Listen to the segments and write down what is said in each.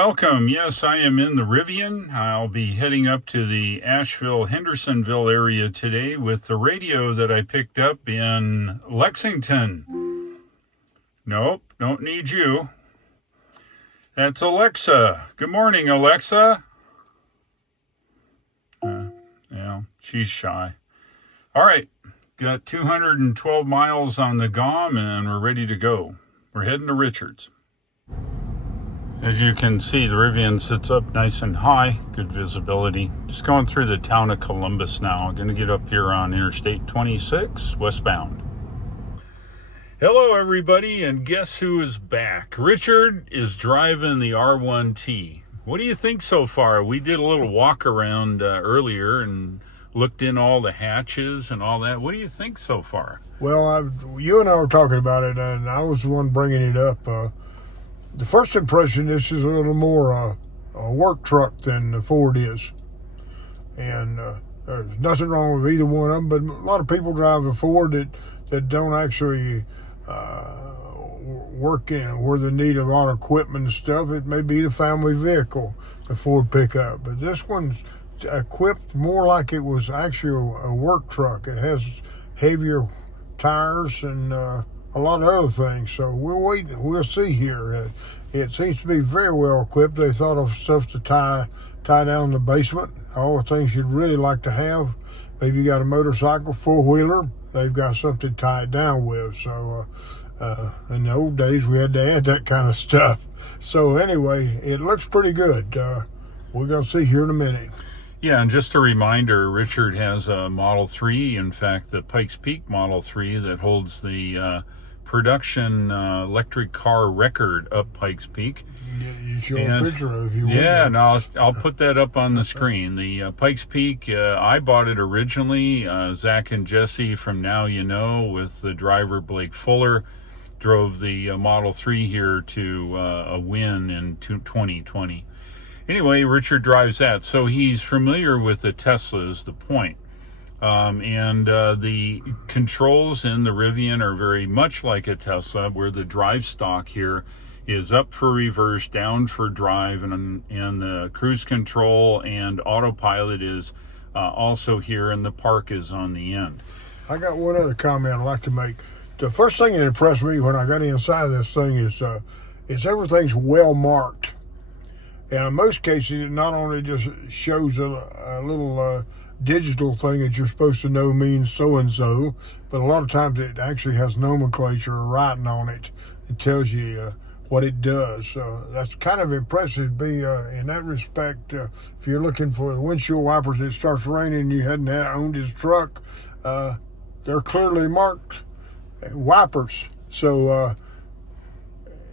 welcome. Yes, I am in the Rivian. I'll be heading up to the Asheville-Hendersonville area today with the radio that I picked up in Lexington. Nope, don't need you. That's Alexa. Good morning, Alexa. Yeah, she's shy. All right, got 212 miles on the GOM and we're ready to go. We're heading to Richards. As you can see, the Rivian sits up nice and high, good visibility. Just going through the town of Columbus now. I'm going to get up here on Interstate 26, westbound. Hello, everybody, and guess who is back? Richard is driving the R1T. What do you think so far? We did a little walk around earlier and looked in all the hatches and all that. What do you think so far? Well, you and I were talking about it, and I was the one bringing it up. The first impression, this is a little more a work truck than the Ford is. And there's nothing wrong with either one of them, but a lot of people drive a Ford that don't actually work in where they need a lot of equipment and stuff. It may be the family vehicle, the Ford pickup. But this one's equipped more like it was actually a work truck. It has heavier tires and a lot of other things, so we'll wait. We'll see here. It seems to be very well equipped. They thought of stuff to tie down the basement. All the things you'd really like to have. Maybe you got a motorcycle, four-wheeler. They've got something to tie it down with. So in the old days, we had to add that kind of stuff. So anyway, it looks pretty good. We're going to see here in a minute. Yeah, and just a reminder, Richard has a Model 3, in fact, the Pikes Peak Model 3 that holds the production electric car record up Pikes Peak. You show a picture of it if you want. Yeah, no, I'll put that up on the screen. The Pikes Peak, I bought it originally. Zach and Jesse from Now You Know with the driver Blake Fuller drove the Model 3 here to a win in 2020. Anyway, Richard drives that, so he's familiar with the Tesla is the point. And the controls in the Rivian are very much like a Tesla, where the drive stalk here is up for reverse, down for drive, and the cruise control and autopilot is also here, and the park is on the end. I got one other comment I'd like to make. The first thing that impressed me when I got inside this thing is everything's well marked. And in most cases, it not only just shows a little digital thing that you're supposed to know means so-and-so, but a lot of times it actually has nomenclature or writing on it. It tells you what it does. So that's kind of impressive in that respect. If you're looking for the windshield wipers and it starts raining and you hadn't owned his truck, they're clearly marked wipers. So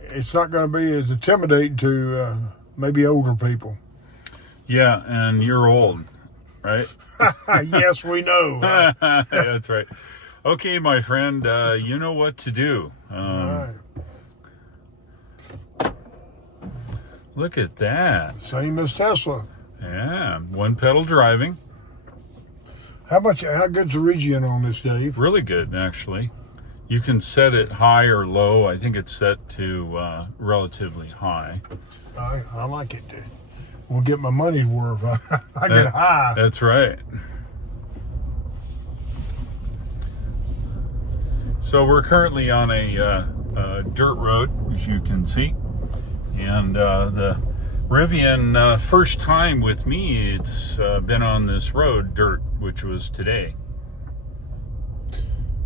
it's not going to be as intimidating to maybe older people. Yeah, and you're old, right? Yes, we know. That's right. Okay, my friend, you know what to do. Right. Look at that. Same as Tesla. Yeah, one pedal driving. How good's the Rivian on this, Dave? Really good, actually. You can set it high or low. I think it's set to relatively high. I like it. We'll get my money's worth. I get high. That's right. So we're currently on a dirt road, as you can see. And the Rivian, first time with me, it's been on this road, dirt, which was today.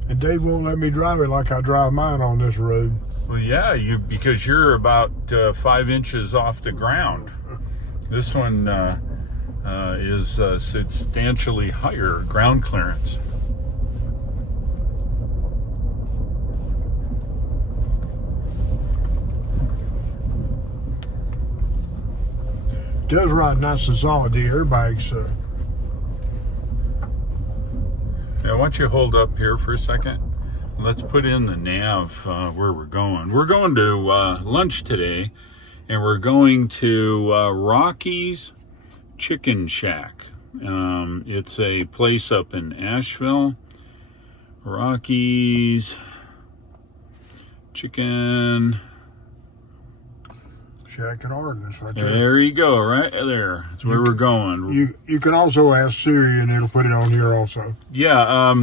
And Dave won't let me drive it like I drive mine on this road. Well, yeah, because you're about 5 inches off the ground. This one is substantially higher ground clearance. It does ride nice and solid, the airbags. Now, why don't you hold up here for a second? Let's put in the nav where we're going. We're going to lunch today, and we're going to Rocky's Chicken Shack. It's a place up in Asheville. Rocky's Chicken Shack and Arden's right there. There you go, right there. That's where we're going. You can also ask Siri, and it'll put it on here also. Yeah,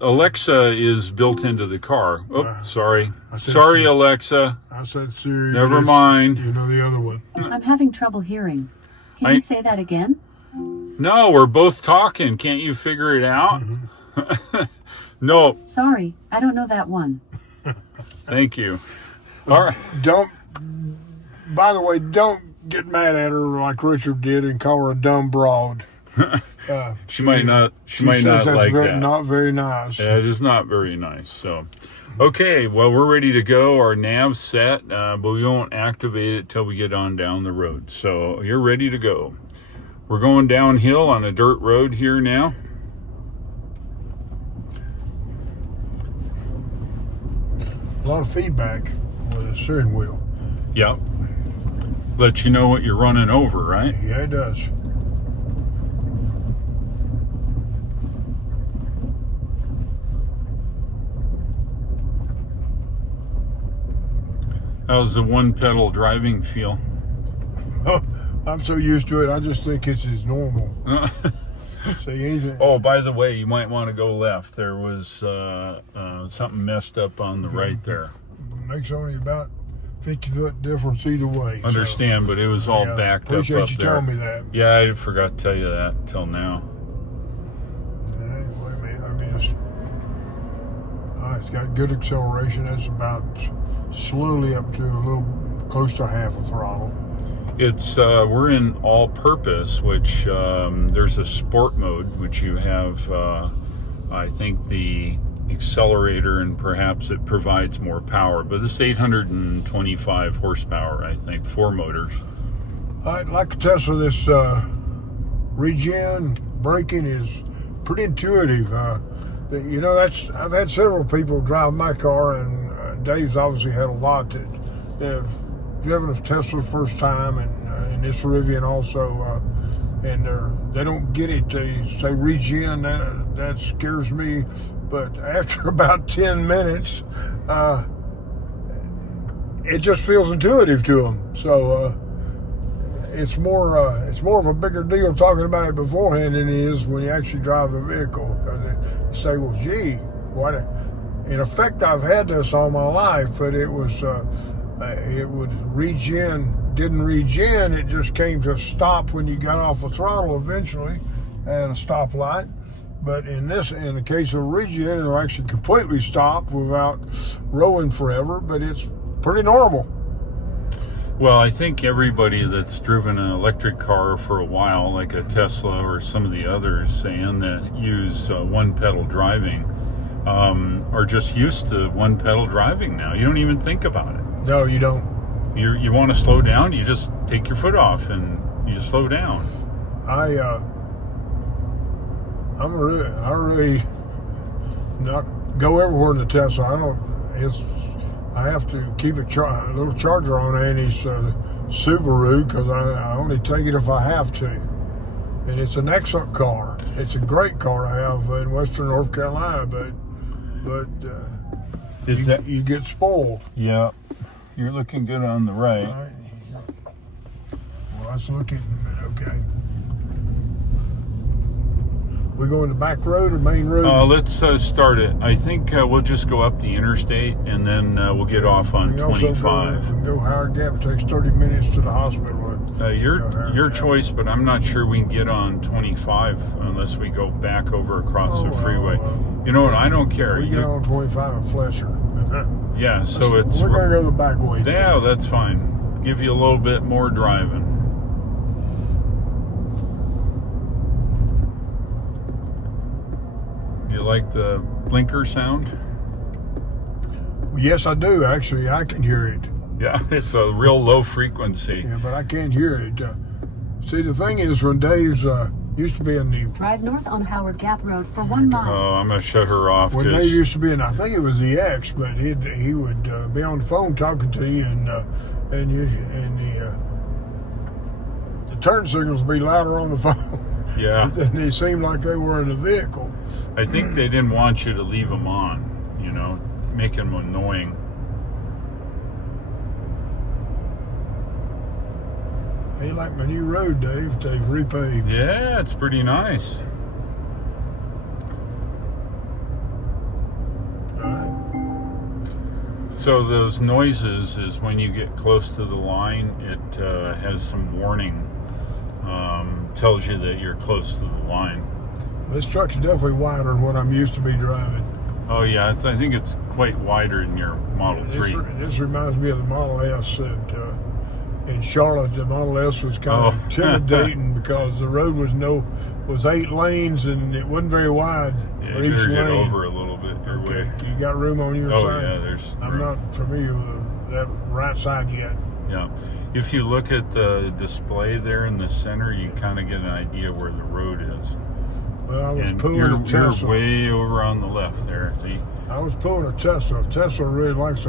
Alexa is built into the car. Oh, sorry. Siri. Alexa. I said Siri. Never mind. You know the other one. I'm having trouble hearing. Can you say that again? No, we're both talking. Can't you figure it out? No. Sorry, I don't know that one. Thank you. All right. By the way, don't get mad at her like Richard did and call her a dumb broad. She might not like that. Not very nice. Yeah, it is not very nice. So, okay, well, we're ready to go. Our nav's set, but we won't activate it till we get on down the road. So you're ready to go. We're going downhill on a dirt road here now. A lot of feedback with the steering wheel. Yep. Let you know what you're running over, right? Yeah, it does. How's the one pedal driving feel? I'm so used to it, I just think it's as normal. Say anything. Oh, by the way, you might want to go left. There was something messed up on the right there. Makes only about 50-foot difference either way. Understand, but it was all backed up appreciate up you there. telling me that. Yeah, I forgot to tell you that until now. Wait a minute, let me just... it's got good acceleration. That's about slowly up to a little close to half a throttle. It's we're in all-purpose, which there's a sport mode, which you have, I think, the accelerator, and perhaps it provides more power. But this 825 horsepower, I think, 4 motors. I like the Tesla. This regen braking is pretty intuitive. You know, I've had several people drive my car, and Dave's obviously had a lot that have driven a Tesla first time, and this Rivian also, and they don't get it. They say regen, that scares me. But after about 10 minutes, it just feels intuitive to them. So it's more of a bigger deal talking about it beforehand than it is when you actually drive the vehicle. Because you say, well, gee, what? In effect, I've had this all my life, but it would didn't regen. It just came to a stop when you got off the throttle eventually at a stoplight. But in the case of regen, it'll actually completely stop without rolling forever, but it's pretty normal. Well, I think everybody that's driven an electric car for a while, like a Tesla or some of the others saying that use one pedal driving, are just used to one pedal driving now. You don't even think about it. No, you don't. You want to slow down, you just take your foot off and you just slow down. I really not go everywhere in the Tesla. I have to keep a little charger on Annie's Subaru, because I only take it if I have to. And it's an excellent car. It's a great car to have in Western North Carolina, but you get spoiled. Yeah, you're looking good on the right. All right. Well, let's look at it. Okay. We going to back road or main road? Let's start it. I think we'll just go up the interstate, and then we'll get off on 25. Go Howard Gap. It takes 30 minutes to the hospital. Your choice, but I'm not sure we can get on 25 unless we go back over across the freeway. You know what? I don't care. We get on 25 at Flesher. Yeah, so we're going to go the back way. Yeah, that's fine. Give you a little bit more driving. You like the blinker sound? Yes, I do. Actually, I can hear it. Yeah, it's a real low frequency. Yeah, but I can't hear it. See, the thing is, when Dave's used to be in the... Drive north on Howard Gap Road for 1 mile. Oh, I'm going to shut her off. When Dave used to be in, I think it was the X, but he would be on the phone talking to you, and the turn signals would be louder on the phone. Yeah. Then they seemed like they were in the vehicle. I think they didn't want you to leave them on, make them annoying. Hey, like my new road, Dave. They've repaved. Yeah, it's pretty nice. All right. So those noises is when you get close to the line, it has some warning. Tells you that you're close to the line. This truck's definitely wider than what I'm used to be driving. Oh yeah, I think it's quite wider than your Model 3. This reminds me of the Model S that in Charlotte. The Model S was kind of intimidating because the road was 8 lanes and it wasn't very wide for you each better lane. get over a little bit your way. You got room on your side? Oh yeah, there's I'm room. not familiar with that right side yet. Yeah. If you look at the display there in the center, you kind of get an idea where the road is. Well, I was And pulling you're, a Tesla. you're way over on the left there. See? I was pulling a Tesla. Tesla really likes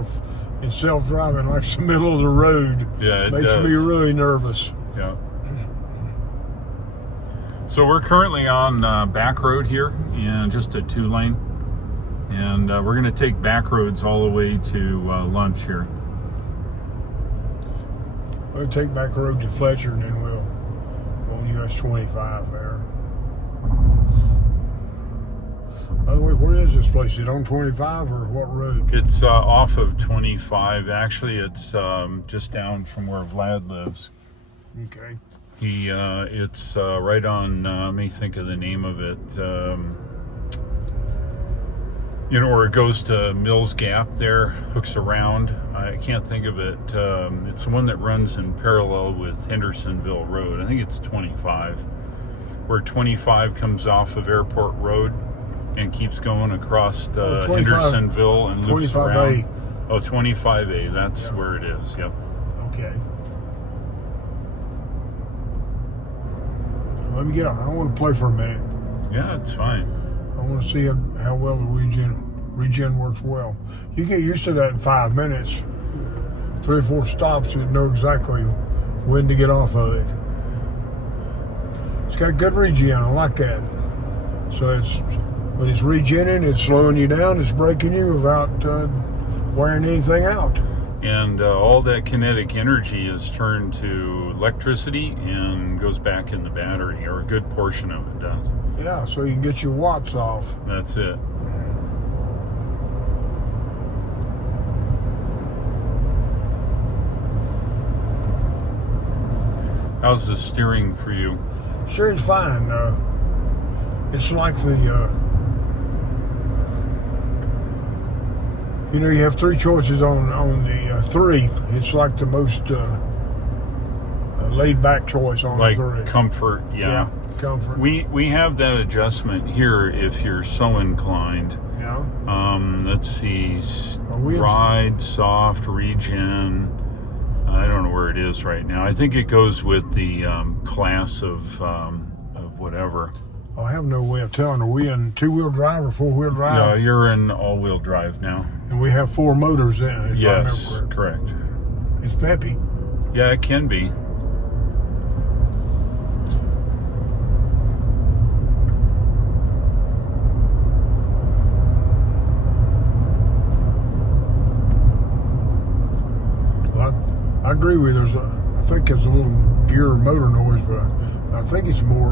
in self-driving, likes the middle of the road. Yeah, it Makes does. me really nervous. Yeah. So we're currently on back road here, in just a 2-lane, and we're going to take back roads all the way to lunch here. We'll take back road to Fletcher and then we'll go on US 25 there. By the way, where is this place? Is it on 25 or what road? It's off of 25. Actually, it's just down from where Vlad lives. Okay. It's right on. Let me think of the name of it. Where it goes to Mills Gap there, hooks around. I can't think of it. It's the one that runs in parallel with Hendersonville Road. I think it's 25, where 25 comes off of Airport Road and keeps going across 25, Hendersonville and loops 25A. around. Oh, 25A. That's where it is. Yep. Okay. Let me get on. I want to play for a minute. Yeah, it's fine. I want to see how well the regen works well. You get used to that in 5 minutes. 3 or 4 stops, you know exactly when to get off of it. It's got good regen. I like that. So when it's regenning, it's slowing you down. It's braking you without wearing anything out. And all that kinetic energy is turned to electricity and goes back in the battery, or a good portion of it does. Yeah, so you can get your watts off. That's it. How's the steering for you? Steering's fine. It's like you have 3 choices on the 3. It's like the most laid back choice on Like the 3. comfort, yeah. Comfort. We have that adjustment here if you're so inclined. Yeah. Let's see, we ride, soft, regen. I don't know where it is right now. I think it goes with the class of whatever. I have no way of telling. Are we in 2-wheel drive or 4-wheel drive? No, you're in all-wheel drive now. And we have 4 motors in it. Yes, If I remember correct. correctly. It's peppy. Yeah, it can be. I agree with you. I think it's a little gear motor noise, but I think it's more.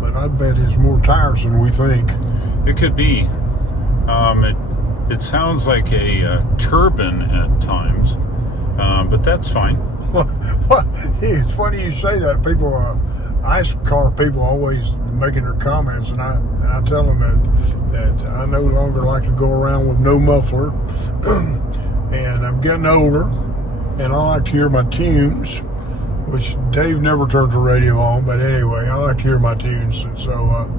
But I bet it's more tires than we think. It could be. It sounds like a turbine at times, but that's fine. It's funny you say that. People, ICE car people, always making their comments, and I tell them that I no longer like to go around with no muffler, and I'm getting older. And I like to hear my tunes, which Dave never turns the radio on. But anyway, I like to hear my tunes, and so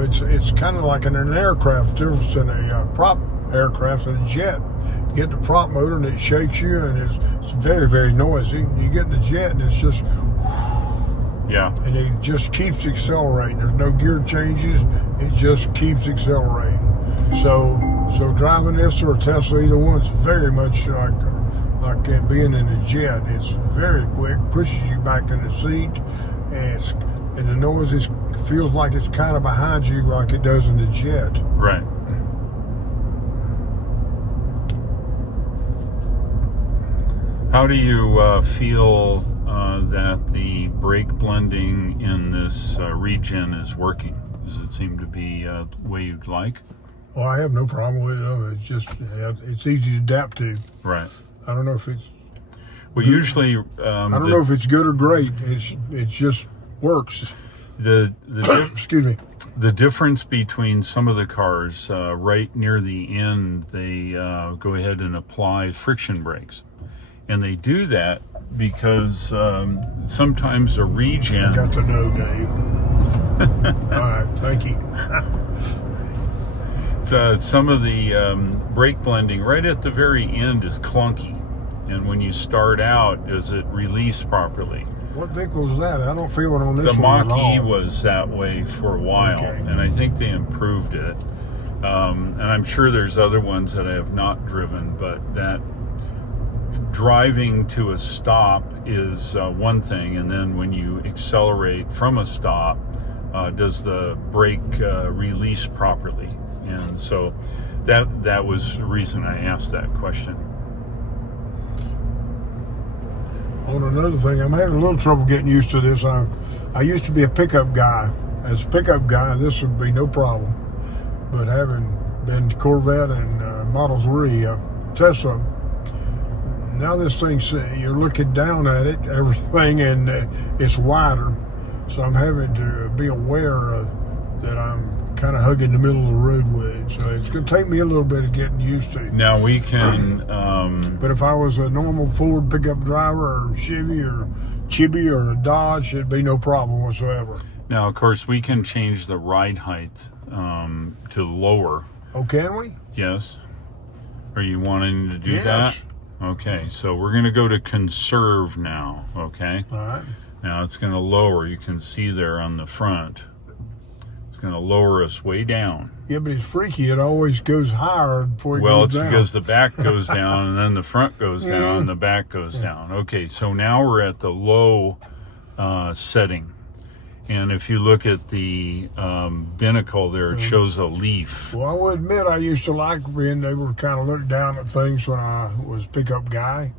it's kind of like in an aircraft, difference in a prop aircraft and a jet. You get the prop motor and it shakes you, and it's very, very noisy. You get in the jet and it's just, Yeah. and it just keeps accelerating. There's no gear changes. It just keeps accelerating. So driving this or a Tesla, either one's very much like being in a jet. It's very quick, pushes you back in the seat, and the noise feels like it's kind of behind you like it does in the jet. Right. How do you feel that the brake blending in this regen is working? Does it seem to be the way you'd like? Well, I have no problem with it. It's just, it's easy to adapt to. Right. I don't know if it's, Well, usually, I don't know if it's good or great. It just works. the Excuse me. the difference between some of the cars, right near the end, they go ahead and apply friction brakes, and they do that because sometimes a I regen. got to know, Dave. All right, thank you. Some of the brake blending right at the very end is clunky, and when you start out, does it release properly? What vehicle is that? I don't feel it on this The one at Mach-E all. was that way for a while, Okay. and I think they improved it. And I'm sure there's other ones that I have not driven, but that driving to a stop is one thing, and then when you accelerate from a stop, does the brake release properly? And so that was the reason I asked that question. On another thing, I'm having a little trouble getting used to this. I used to be a pickup guy. As a pickup guy, this would be no problem. But having been Corvette and Model 3, Tesla, now this thing, you're looking down at it, everything, and it's wider. So I'm having to be aware that I'm kind of hugging the middle of the road with it. So it's going to take me a little bit of getting used to. Now we can. But if I was a normal Ford pickup driver or Chevy or Chibi or a Dodge, it'd be no problem whatsoever. Now, of course, we can change the ride height to lower. Oh, can we? Yes. Are you wanting to do Yes. that? Okay, so we're going to go to conserve now. Okay. All right. Now it's going to lower. You can see there on the front. It's going to lower us way down. Yeah, but it's freaky. It always goes higher before it Well, goes it's down. because the back goes down and then the front goes down and the back goes down. Okay, so now we're at the low setting. And if you look at the binnacle there, it shows a leaf. Well, I will admit I used to like being able to kind of look down at things when I was a pickup guy.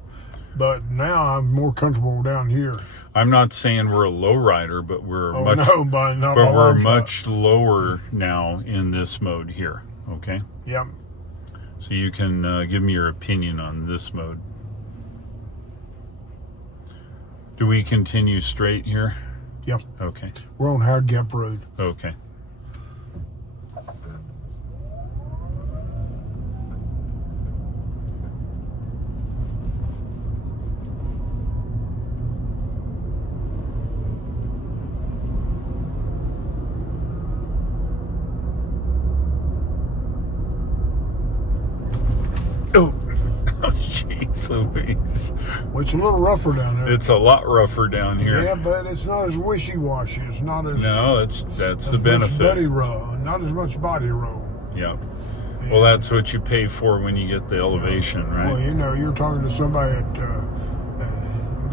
But now I'm more comfortable down here. I'm not saying we're a low rider, but we're Oh, much, no, but not but by a we're long shot. much lower now in this mode here. Okay, Yep. so you can give me your opinion on this mode. Do we continue straight here? Yep. Okay. We're on Howard Gap Road. Okay. Oh, jeez Louise. Well, it's a little rougher down there. It's a lot rougher down here. Yeah, but it's not as wishy-washy. It's not as No, that's the as much benefit. body roll, not as much body roll. Yeah. Well, that's what you pay for when you get the elevation, Well, right? you know, you're talking to somebody that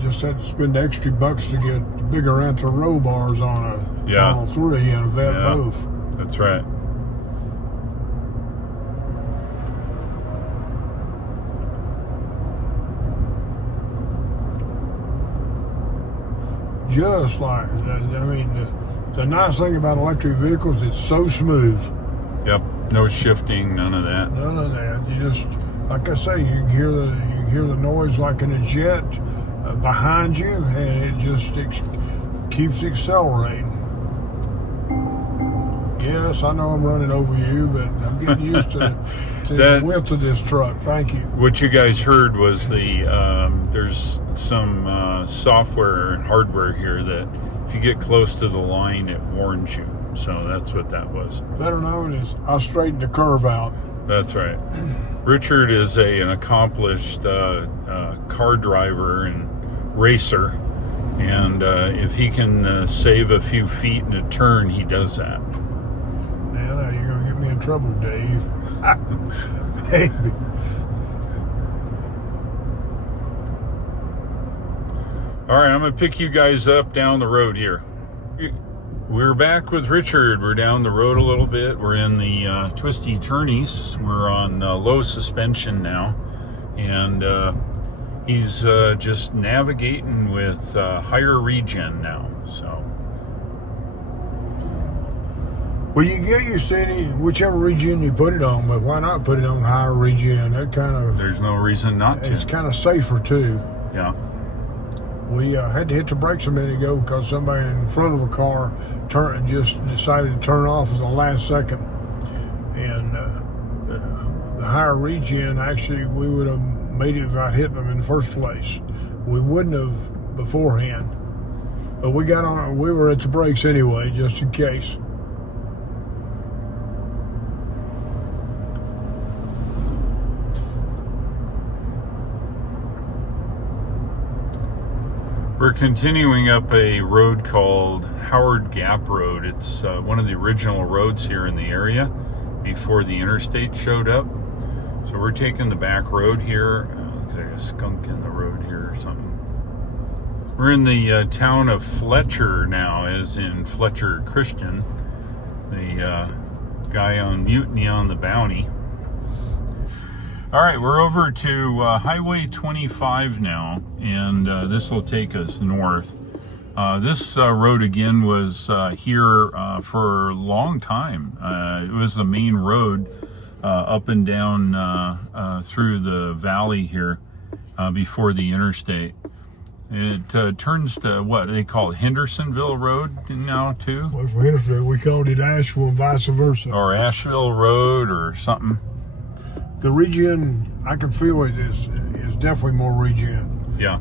just had to spend extra bucks to get bigger anti-roll bars on a Yeah. Model 3 and a Vet Yeah. both. That's right. Just like, I mean, the nice thing about electric vehicles, it's so smooth. Yep. No shifting, none of that. None of that. You just, like I say, you can hear the noise like in a jet behind you, and it just keeps accelerating. Yes, I know I'm running over you, but I'm getting used to the width of this truck. Thank you. What you guys heard was there's some software and hardware here that if you get close to the line, it warns you. So that's what that was. Better known as I straightened the curve out. That's right. Richard is an accomplished car driver and racer, and if he can save a few feet in a turn, he does that. Now you're gonna get me in trouble, Dave. Maybe. All right, I'm going to pick you guys up down the road here. We're back with Richard. We're down the road a little bit. We're in the twisty turnies. We're on low suspension now. And he's just navigating with higher regen now. So. Well, you get used to whichever regen you put it on, but why not put it on higher regen? That kind of, there's no reason not to. It's kind of safer too. Yeah. We had to hit the brakes a minute ago because somebody in front of a car just decided to turn off at the last second. And the higher regen, actually, we would have made it without hitting them in the first place. We wouldn't have beforehand. But we got on. We were at the brakes anyway, just in case. We're continuing up a road called Howard Gap Road. It's one of the original roads here in the area before the interstate showed up. So we're taking the back road here. Looks like a skunk in the road here or something. We're in the town of Fletcher now, as in Fletcher Christian, the guy on Mutiny on the Bounty. All right, we're over to Highway 25 now, and this will take us north. This road again was here for a long time. It was the main road up and down through the valley here before the interstate. It turns to what they call Hendersonville Road now too. Well, for interstate, we called it Asheville and vice versa. Or Asheville Road or something. The regen, I can feel it is definitely more regen. Yeah.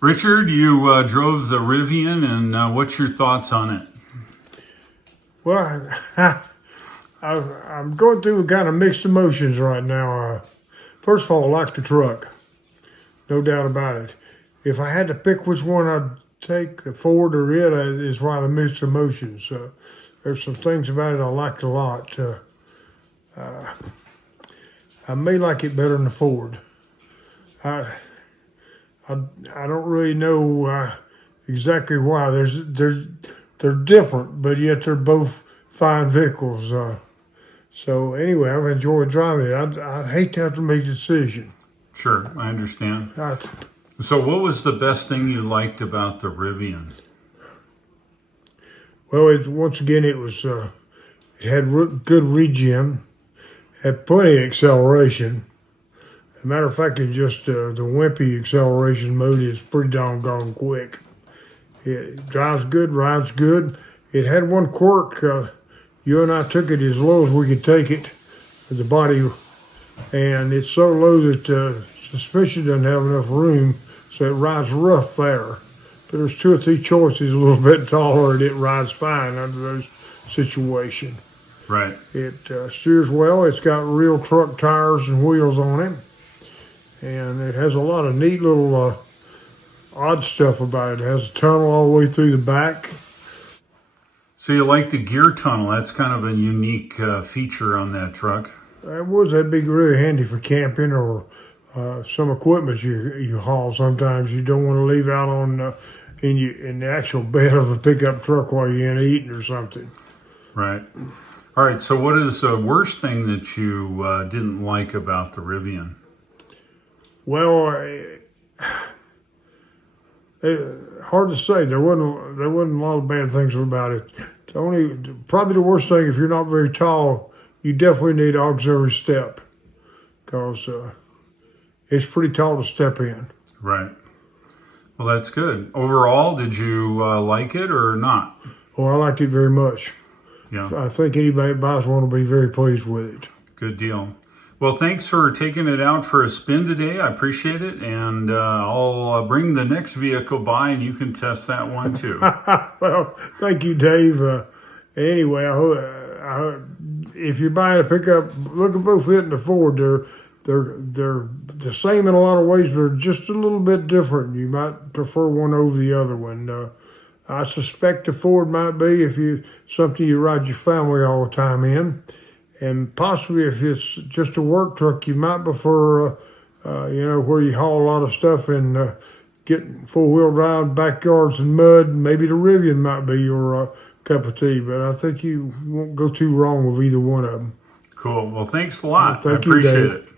Richard, you drove the Rivian, and what's your thoughts on it? Well, I'm going through kind of mixed emotions right now. First of all, I like the truck, no doubt about it. If I had to pick which one I'd take, the Ford or it, is why the mixed emotions. There's some things about it I liked a lot. I may like it better than the Ford. I don't really know exactly why. They're different, but yet they're both fine vehicles. So anyway, I've enjoyed driving it. I'd hate to have to make a decision. Sure, I understand. So what was the best thing you liked about the Rivian? Well, once again, it had good regen. Had plenty of acceleration. As a matter of fact, it's just the wimpy acceleration mode is pretty doggone quick. It drives good, rides good. It had one quirk. You and I took it as low as we could take it, the body, and it's so low that the suspension doesn't have enough room, so it rides rough there. But there's two or three choices a little bit taller, and it rides fine under those situations. Right. It steers well. It's got real truck tires and wheels on it. And it has a lot of neat little odd stuff about it. It has a tunnel all the way through the back. So you like the gear tunnel. That's kind of a unique feature on that truck. That'd be really handy for camping or some equipment you haul. Sometimes you don't want to leave out on in the actual bed of a pickup truck while you're in eating or something. Right. All right, so what is the worst thing that you didn't like about the Rivian? Well, hard to say. There wasn't a lot of bad things about it. Probably the worst thing, if you're not very tall, you definitely need auxiliary step, because it's pretty tall to step in. Right. Well, that's good. Overall, did you like it or not? Oh, I liked it very much. Yeah. I think anybody that buys one will be very pleased with it. Good deal. Well, thanks for taking it out for a spin today. I appreciate it. And I'll bring the next vehicle by and you can test that one too. Well, thank you, Dave. Anyway, if you're buying a pickup, look at both it and the Ford. They're the same in a lot of ways, but just a little bit different. You might prefer one over the other one. I suspect the Ford might be something you ride your family all the time in. And possibly if it's just a work truck, you might prefer, where you haul a lot of stuff and get four-wheel drive, backyards and mud. Maybe the Rivian might be your cup of tea, but I think you won't go too wrong with either one of them. Cool. Well, thanks a lot. Thank I appreciate you, Dave. it.